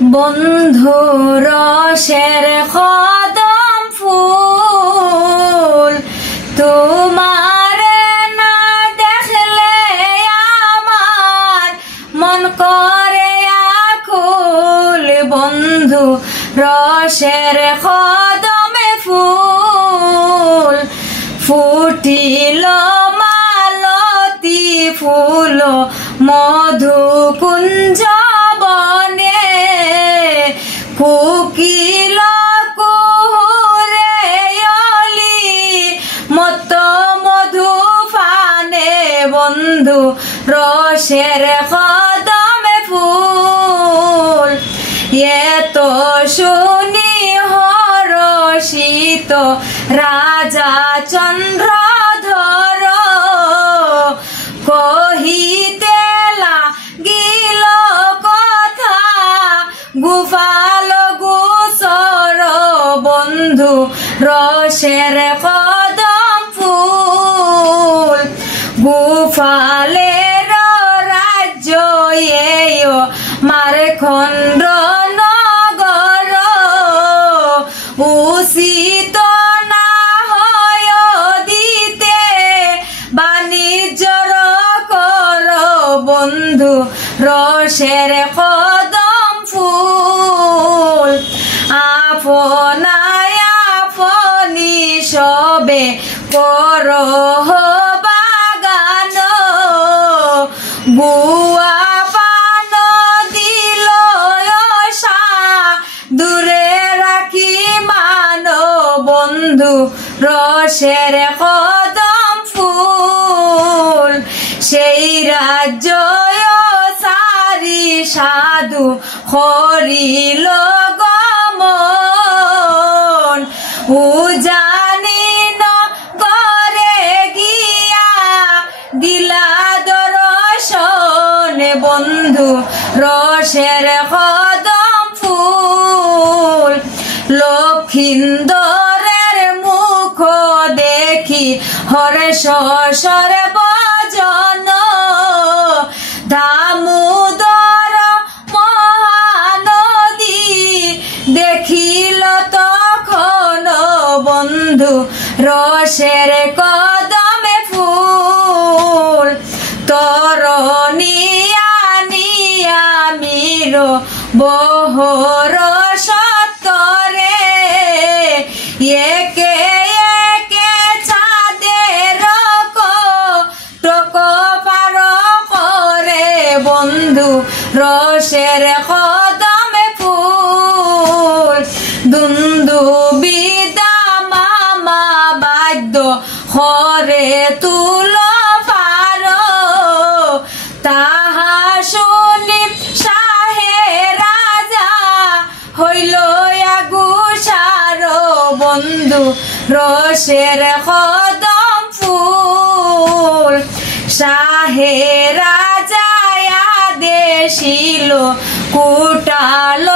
বন্ধু রসের কদম ফুল তোমার না দেখলে আমার মন করে আকুল। বন্ধু রসের কদমে ফুল ফুটিল মালতী ফুল মধু কুঞ্জ বনে কুকিল কুহুরে অলি মত মধু ফানে। বন্ধু রসের কদমে ফুল এত শুনি হরষিত রাজা চন্দ্রধর কহিতে লাগিল কথা গুফাল গুসর। বন্ধু রসের কদম ফুল গুফালের রাজ্য মারখণ্ড নগর উচিত না হয় দিতে বাণিজ্যর কর। বন্ধু রসের কদম ফুল আপনায় আপনি সবে কর বাগান গুয়া পান দিল দূরে রাখি মান। বন্ধু রসের কদম ফুল সেই রাজ্য সারি সাধু হরিল গমন উজানি নগরে গিয়া দিলা দর্শন। বন্ধু রসের কদম ফুল লক্ষিন্দরের মুখ দেখি হর্ষ সর্বজন দামোদর মহানদী দেখিল তখন। বন্ধু রসের কদমে ফুল তরণিয়া নিয়ামির বহর সত্তরে একে একে চাঁদের টক পার করে। বন্ধু রসের কদমে ফুল দুন্দুবিদা মামা বাদ্য হরে তুল পার তাহা শুনি শাহে রাজা হইল আগুসার। বন্ধু রসের কদম ফুল শাহে রাজা আদেশিল কুটাল